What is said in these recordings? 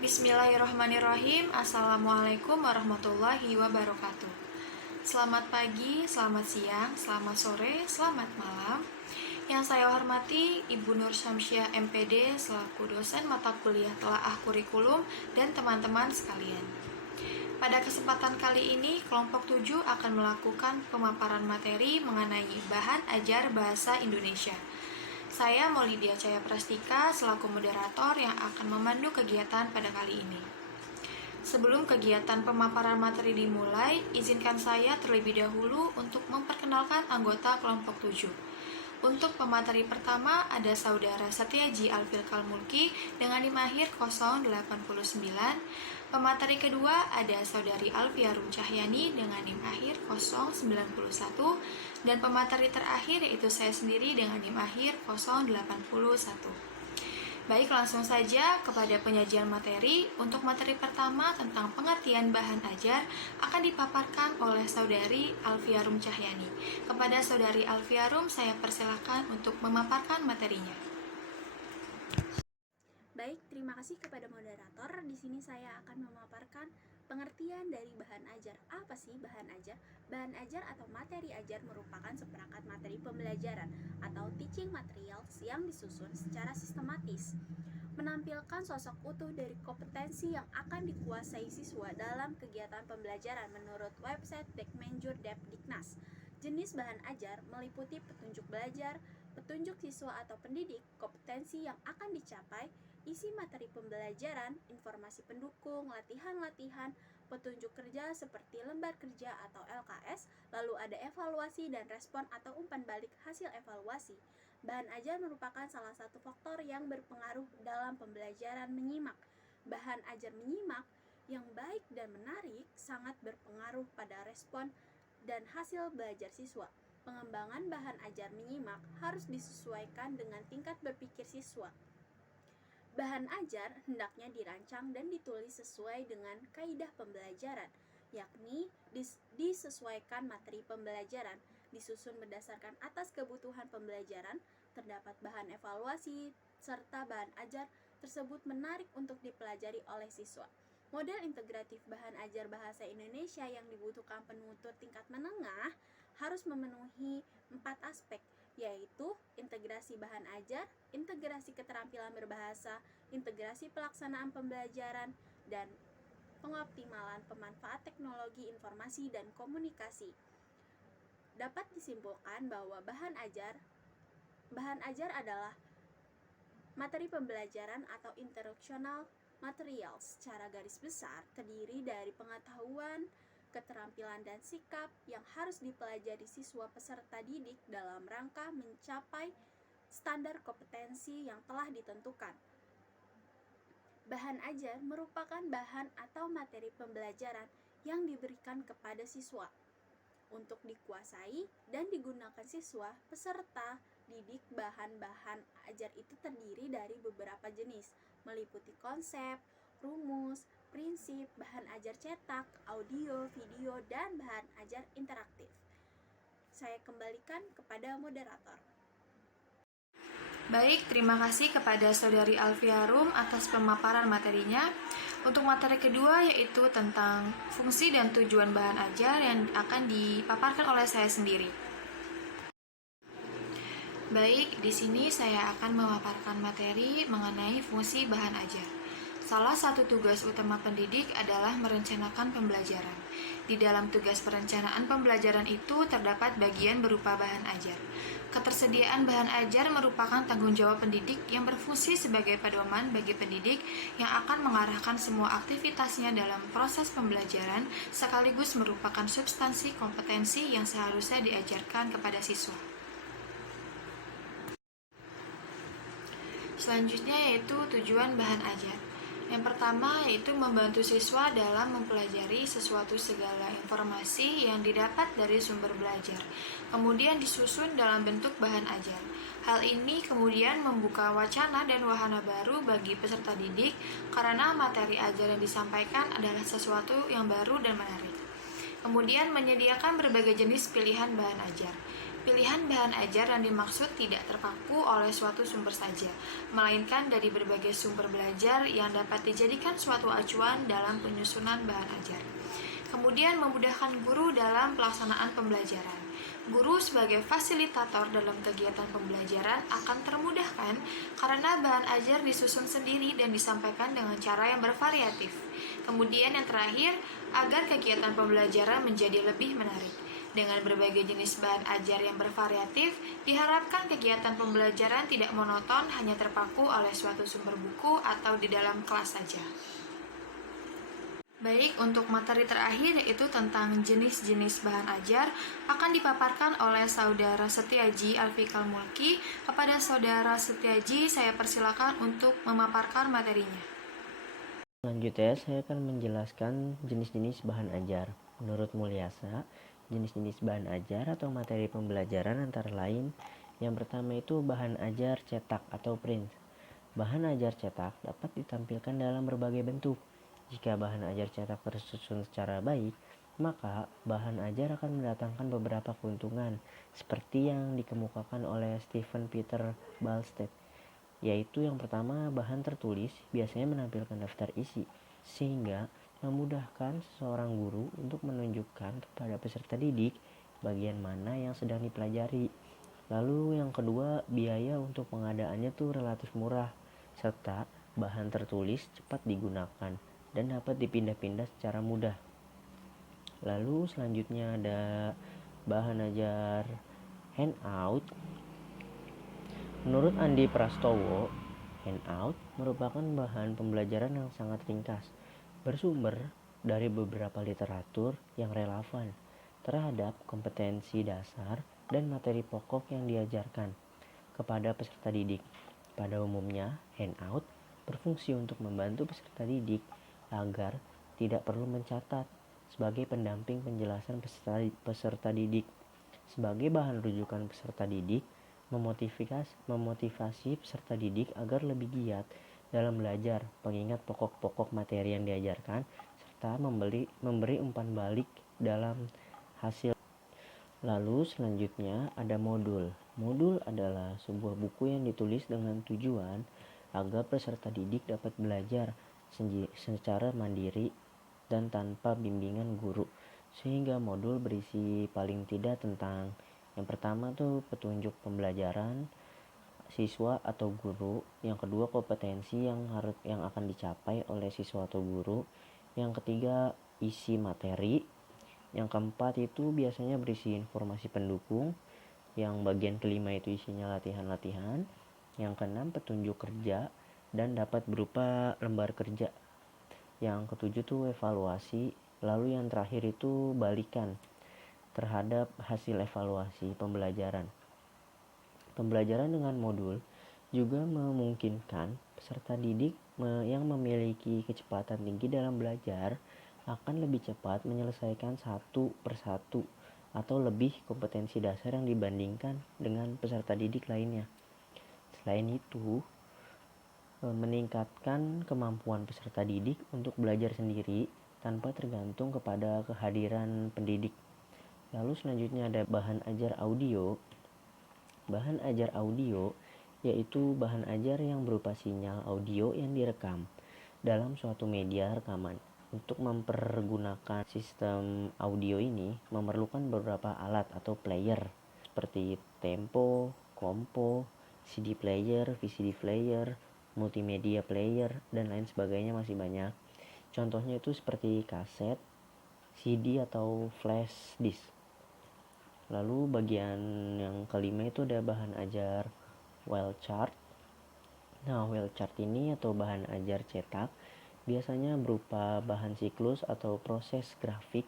Bismillahirrahmanirrahim. Assalamualaikum warahmatullahi wabarakatuh. Selamat pagi, selamat siang, selamat sore, selamat malam. Yang saya hormati Ibu Nur Syamsiah MPD selaku dosen mata kuliah telaah kurikulum dan teman-teman sekalian. Pada kesempatan kali ini, kelompok 7 akan melakukan pemaparan materi mengenai bahan ajar bahasa Indonesia. Saya Maulidia Cahya Prastika selaku moderator yang akan memandu kegiatan pada kali ini. Sebelum kegiatan pemaparan materi dimulai, izinkan saya terlebih dahulu untuk memperkenalkan anggota kelompok 7. Untuk pemateri pertama ada Saudara Setyaji Alfil Kalmulki dengan NIM akhir 089. Pemateri kedua ada Saudari Alfiarum Cahyani dengan NIM akhir 091. Dan pemateri terakhir yaitu saya sendiri dengan NIM akhir 081. Baik, langsung saja kepada penyajian materi. Untuk materi pertama tentang pengertian bahan ajar akan dipaparkan oleh Saudari Alfiarum Cahyani. Kepada Saudari Alfiarum, saya persilakan untuk memaparkan materinya. Baik, terima kasih kepada moderator. Di sini saya akan memaparkan pengertian dari bahan ajar. Apa sih bahan ajar? Bahan ajar atau materi ajar merupakan seperangkat materi pembelajaran atau teaching materials yang disusun secara sistematis, menampilkan sosok utuh dari kompetensi yang akan dikuasai siswa dalam kegiatan pembelajaran menurut website Dikmenjur.Depdiknas. Jenis bahan ajar meliputi petunjuk belajar, petunjuk siswa atau pendidik, kompetensi yang akan dicapai, isi materi pembelajaran, informasi pendukung, latihan-latihan, petunjuk kerja seperti lembar kerja atau LKS, lalu ada evaluasi dan respon atau umpan balik hasil evaluasi. Bahan ajar merupakan salah satu faktor yang berpengaruh dalam pembelajaran menyimak. Bahan ajar menyimak yang baik dan menarik sangat berpengaruh pada respon dan hasil belajar siswa. Pengembangan bahan ajar menyimak harus disesuaikan dengan tingkat berpikir siswa. Bahan ajar hendaknya dirancang dan ditulis sesuai dengan kaidah pembelajaran, yakni disesuaikan materi pembelajaran, disusun berdasarkan atas kebutuhan pembelajaran, terdapat bahan evaluasi, serta bahan ajar tersebut menarik untuk dipelajari oleh siswa. Model integratif bahan ajar bahasa Indonesia yang dibutuhkan penutur tingkat menengah harus memenuhi 4 aspek, yaitu integrasi bahan ajar, integrasi keterampilan berbahasa, integrasi pelaksanaan pembelajaran, dan pengoptimalan pemanfaat teknologi informasi dan komunikasi. Dapat disimpulkan bahwa bahan ajar adalah materi pembelajaran atau instructional materials secara garis besar terdiri dari pengetahuan, keterampilan dan sikap yang harus dipelajari siswa peserta didik dalam rangka mencapai standar kompetensi yang telah ditentukan. Bahan ajar merupakan bahan atau materi pembelajaran yang diberikan kepada siswa untuk dikuasai dan digunakan siswa peserta didik. Bahan-bahan ajar itu terdiri dari beberapa jenis, meliputi konsep, rumus, prinsip, bahan ajar cetak, audio, video, dan bahan ajar interaktif. Saya kembalikan kepada moderator. Baik, terima kasih kepada Saudari Alfiarum atas pemaparan materinya. Untuk materi kedua yaitu tentang fungsi dan tujuan bahan ajar yang akan dipaparkan oleh saya sendiri. Baik, di sini saya akan memaparkan materi mengenai fungsi bahan ajar. Salah satu tugas utama pendidik adalah merencanakan pembelajaran. Di dalam tugas perencanaan pembelajaran itu terdapat bagian berupa bahan ajar. Ketersediaan bahan ajar merupakan tanggung jawab pendidik yang berfungsi sebagai pedoman bagi pendidik yang akan mengarahkan semua aktivitasnya dalam proses pembelajaran sekaligus merupakan substansi kompetensi yang seharusnya diajarkan kepada siswa. Selanjutnya yaitu tujuan bahan ajar. Yang pertama yaitu membantu siswa dalam mempelajari sesuatu segala informasi yang didapat dari sumber belajar, kemudian disusun dalam bentuk bahan ajar. Hal ini kemudian membuka wacana dan wahana baru bagi peserta didik karena materi ajar yang disampaikan adalah sesuatu yang baru dan menarik. Kemudian menyediakan berbagai jenis pilihan bahan ajar. Pilihan bahan ajar yang dimaksud tidak terpaku oleh suatu sumber saja, melainkan dari berbagai sumber belajar yang dapat dijadikan suatu acuan dalam penyusunan bahan ajar. Kemudian memudahkan guru dalam pelaksanaan pembelajaran. Guru sebagai fasilitator dalam kegiatan pembelajaran akan termudahkan karena bahan ajar disusun sendiri dan disampaikan dengan cara yang bervariatif. Kemudian yang terakhir, agar kegiatan pembelajaran menjadi lebih menarik. Dengan berbagai jenis bahan ajar yang bervariatif, diharapkan kegiatan pembelajaran tidak monoton hanya terpaku oleh suatu sumber buku atau di dalam kelas saja. Baik, untuk materi terakhir yaitu tentang jenis-jenis bahan ajar akan dipaparkan oleh Saudara Setiaji Alfikal Mulki. Kepada Saudara Setiaji, saya persilakan untuk memaparkan materinya. Selanjutnya, saya akan menjelaskan jenis-jenis bahan ajar. Menurut Mulyasa, jenis-jenis bahan ajar atau materi pembelajaran antara lain, yang pertama itu bahan ajar cetak atau print. Bahan ajar cetak dapat ditampilkan dalam berbagai bentuk. Jika bahan ajar cetak tersusun secara baik, maka bahan ajar akan mendatangkan beberapa keuntungan, seperti yang dikemukakan oleh Stephen Peter Balstedt, yaitu yang pertama, bahan tertulis biasanya menampilkan daftar isi, sehingga memudahkan seorang guru untuk menunjukkan kepada peserta didik bagian mana yang sedang dipelajari. Lalu yang kedua, biaya untuk pengadaannya tuh relatif murah, serta bahan tertulis cepat digunakan dan dapat dipindah-pindah secara mudah. Lalu selanjutnya ada bahan ajar handout. Menurut Andi Prastowo, handout merupakan bahan pembelajaran yang sangat ringkas, bersumber dari beberapa literatur yang relevan terhadap kompetensi dasar dan materi pokok yang diajarkan kepada peserta didik. Pada umumnya, handout berfungsi untuk membantu peserta didik agar tidak perlu mencatat sebagai pendamping penjelasan peserta didik. Sebagai bahan rujukan peserta didik, memotivasi peserta didik agar lebih giat dalam belajar, mengingat pokok-pokok materi yang diajarkan, serta memberi umpan balik dalam hasil. Lalu selanjutnya ada modul. Modul adalah sebuah buku yang ditulis dengan tujuan agar peserta didik dapat belajar secara mandiri dan tanpa bimbingan guru, sehingga modul berisi paling tidak tentang yang pertama tuh petunjuk pembelajaran siswa atau guru, yang kedua kompetensi yang akan dicapai oleh siswa atau guru, yang ketiga isi materi, yang keempat itu biasanya berisi informasi pendukung, yang bagian kelima itu isinya latihan-latihan, yang keenam petunjuk kerja dan dapat berupa lembar kerja, yang ketujuh tuh evaluasi, lalu yang terakhir itu balikan terhadap hasil evaluasi pembelajaran. Pembelajaran dengan modul juga memungkinkan peserta didik yang memiliki kecepatan tinggi dalam belajar akan lebih cepat menyelesaikan satu persatu atau lebih kompetensi dasar yang dibandingkan dengan peserta didik lainnya. Selain itu, meningkatkan kemampuan peserta didik untuk belajar sendiri tanpa tergantung kepada kehadiran pendidik. Lalu selanjutnya ada bahan ajar audio. Bahan ajar audio yaitu bahan ajar yang berupa sinyal audio yang direkam dalam suatu media rekaman. Untuk mempergunakan sistem audio ini memerlukan beberapa alat atau player seperti tempo, kompo, CD player, VCD player, multimedia player, dan lain sebagainya, masih banyak. Contohnya itu seperti kaset, CD atau flash disk. Lalu bagian yang kelima itu ada bahan ajar well chart. Nah, well chart ini atau bahan ajar cetak biasanya berupa bahan siklus atau proses grafik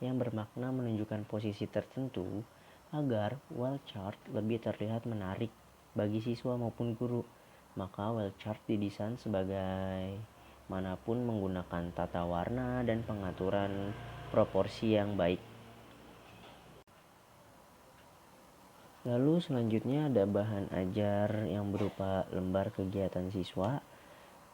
yang bermakna menunjukkan posisi tertentu agar well chart lebih terlihat menarik bagi siswa maupun guru. Maka well chart didesain sebagai manapun menggunakan tata warna dan pengaturan proporsi yang baik. Lalu selanjutnya ada bahan ajar yang berupa lembar kegiatan siswa.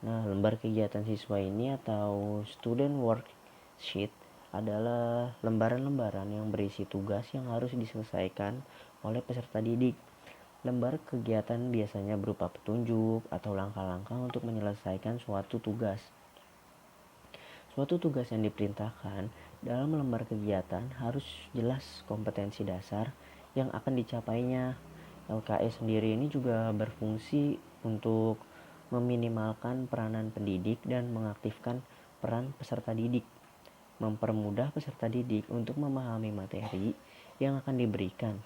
Nah, lembar kegiatan siswa ini atau student worksheet adalah lembaran-lembaran yang berisi tugas yang harus diselesaikan oleh peserta didik. Lembar kegiatan biasanya berupa petunjuk atau langkah-langkah untuk menyelesaikan suatu tugas. Suatu tugas yang diperintahkan dalam lembar kegiatan harus jelas kompetensi dasar yang akan dicapainya. LKS sendiri ini juga berfungsi untuk meminimalkan peranan pendidik dan mengaktifkan peran peserta didik, mempermudah peserta didik untuk memahami materi yang akan diberikan,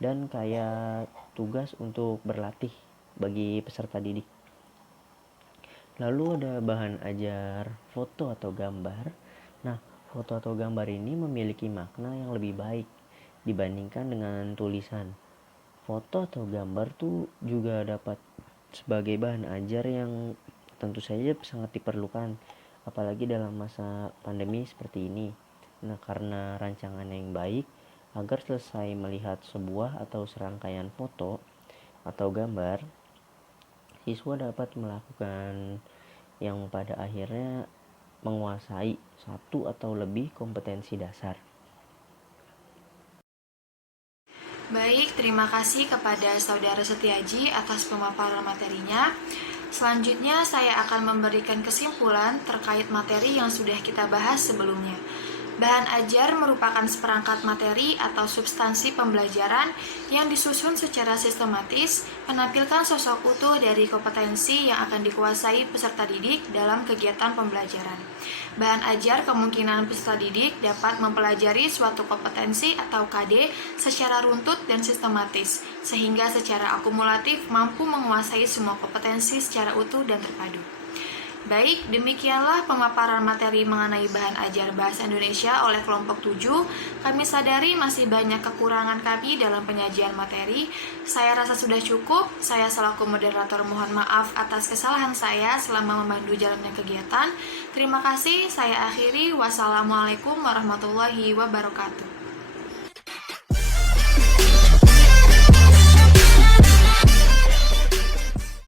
dan kayak tugas untuk berlatih bagi peserta didik. Lalu ada bahan ajar foto atau gambar. Nah, foto atau gambar ini memiliki makna yang lebih baik dibandingkan dengan tulisan. Foto atau gambar tuh juga dapat sebagai bahan ajar yang tentu saja sangat diperlukan, apalagi dalam masa pandemi seperti ini. Nah, karena rancangan yang baik, agar selesai melihat sebuah atau serangkaian foto atau gambar, siswa dapat melakukan yang pada akhirnya menguasai satu atau lebih kompetensi dasar. Baik, terima kasih kepada Saudara Setiaji atas pemaparan materinya. Selanjutnya saya akan memberikan kesimpulan terkait materi yang sudah kita bahas sebelumnya. Bahan ajar merupakan seperangkat materi atau substansi pembelajaran yang disusun secara sistematis, menampilkan sosok utuh dari kompetensi yang akan dikuasai peserta didik dalam kegiatan pembelajaran. Bahan ajar kemungkinan peserta didik dapat mempelajari suatu kompetensi atau KD secara runtut dan sistematis, sehingga secara akumulatif mampu menguasai semua kompetensi secara utuh dan terpadu. Baik, demikianlah pemaparan materi mengenai bahan ajar bahasa Indonesia oleh kelompok 7. Kami sadari masih banyak kekurangan kami dalam penyajian materi. Saya rasa sudah cukup. Saya selaku moderator mohon maaf atas kesalahan saya selama memandu jalannya kegiatan. Terima kasih, saya akhiri. Wassalamualaikum warahmatullahi wabarakatuh.